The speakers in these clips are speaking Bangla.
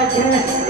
Roger.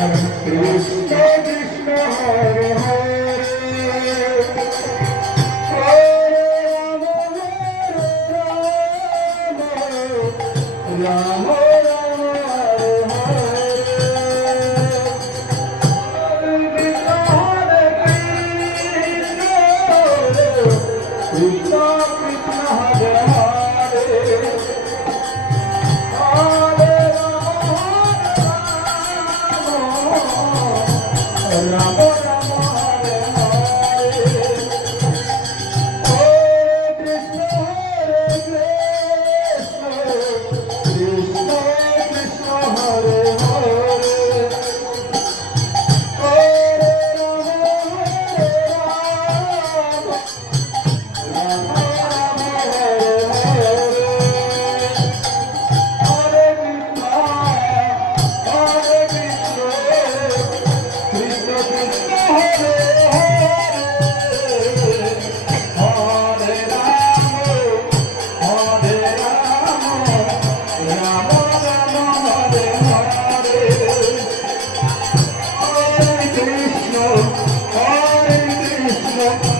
Krishna